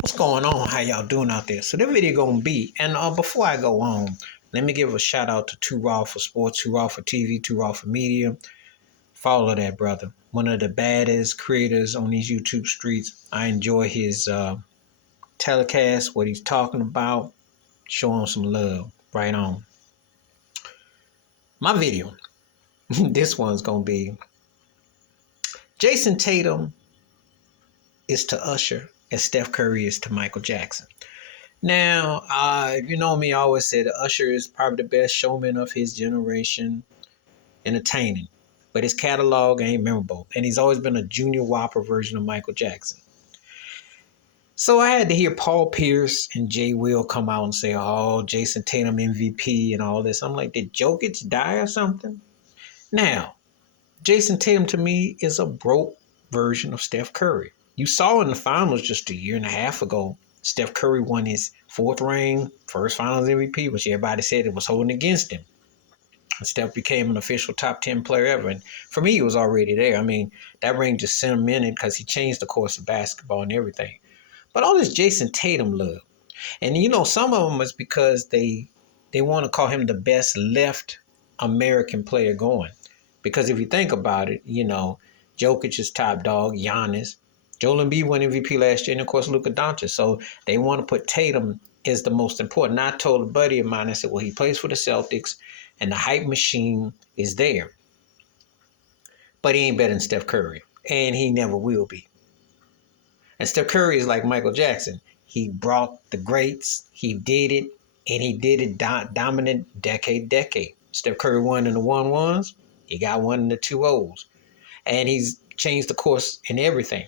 What's going on? How y'all doing out there? So this video gonna be, and before I go on, let me give a shout out to Too Raw for Sports, Too Raw for TV, Too Raw for Media. Follow that brother. One of the baddest creators on these YouTube streets. I enjoy his telecast, what he's talking about. Show him some love. Right on. My video. This one's gonna be Jason Tatum is to Usher as Steph Curry is to Michael Jackson. Now, you know me, I always said Usher is probably the best showman of his generation, entertaining. But his catalog ain't memorable. And he's always been a junior whopper version of Michael Jackson. So I had to hear Paul Pierce and Jay Will come out and say, oh, Jason Tatum MVP and all this. I'm like, did Jokic die or something? Now, Jason Tatum to me is a broke version of Steph Curry. You saw in the finals just a year and a half ago, Steph Curry won his fourth ring, first finals MVP, which everybody said it was holding against him. And Steph became an official top 10 player ever. And for me, he was already there. I mean, that ring just sent him in because he changed the course of basketball and everything. But all this Jason Tatum love. And you know, some of them is because they want to call him the best left American player going. Because if you think about it, you know, Jokic is top dog, Giannis. Joel Embiid won MVP last year, and of course, Luka Doncic. So they want to put Tatum as the most important. And I told a buddy of mine, I said, well, he plays for the Celtics, and the hype machine is there. But he ain't better than Steph Curry, and he never will be. And Steph Curry is like Michael Jackson. He brought the greats, he did it, and he did it dominant decade. Steph Curry won in the 1-1s, he got one in the 2-0s. And he's changed the course in everything.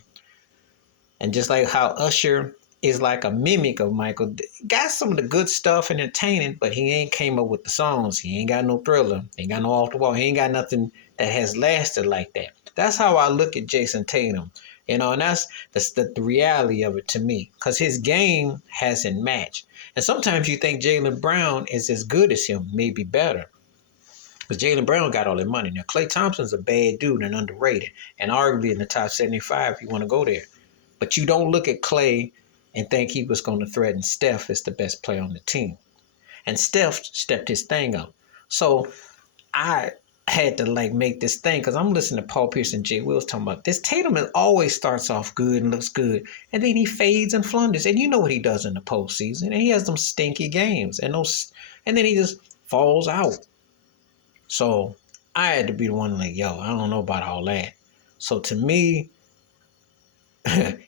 And just like how Usher is like a mimic of Michael, got some of the good stuff and entertaining, but he ain't came up with the songs. He ain't got no Thriller. He ain't got no Off the Wall. He ain't got nothing that has lasted like that. That's how I look at Jason Tatum. You know, and that's the reality of it to me, because his game hasn't matched. And sometimes you think Jaylen Brown is as good as him, maybe better. Because Jaylen Brown got all that money. Now, Klay Thompson's a bad dude and underrated, and arguably in the top 75 if you want to go there. But you don't look at Klay and think he was going to threaten Steph as the best player on the team. And Steph stepped his thing up. So I had to make this thing, because I'm listening to Paul Pierce and Jay Wills talking about this. Tatum always starts off good and looks good, and then he fades and flunders. And you know what he does in the postseason. And he has them stinky games, and then he just falls out. So I had to be the one like, yo, I don't know about all that. So to me,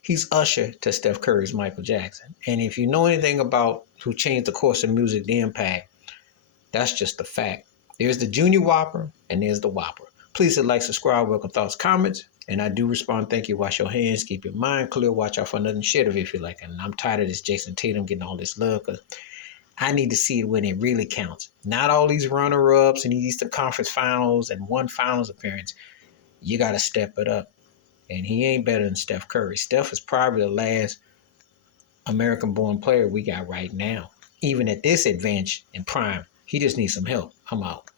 he's Usher to Steph Curry's Michael Jackson. And if you know anything about who changed the course of music, the impact, that's just a fact. There's the Junior Whopper and there's the Whopper. Please hit like, subscribe, welcome thoughts, comments. And I do respond, thank you, wash your hands, keep your mind clear, watch out for nothing shit of it if you like. And I'm tired of this Jason Tatum getting all this love, because I need to see it when it really counts. Not all these runner-ups and these Eastern Conference finals and one finals appearance. You got to step it up. And he ain't better than Steph Curry. Steph is probably the last American-born player we got right now. Even at this advantage in prime, he just needs some help. I'm out.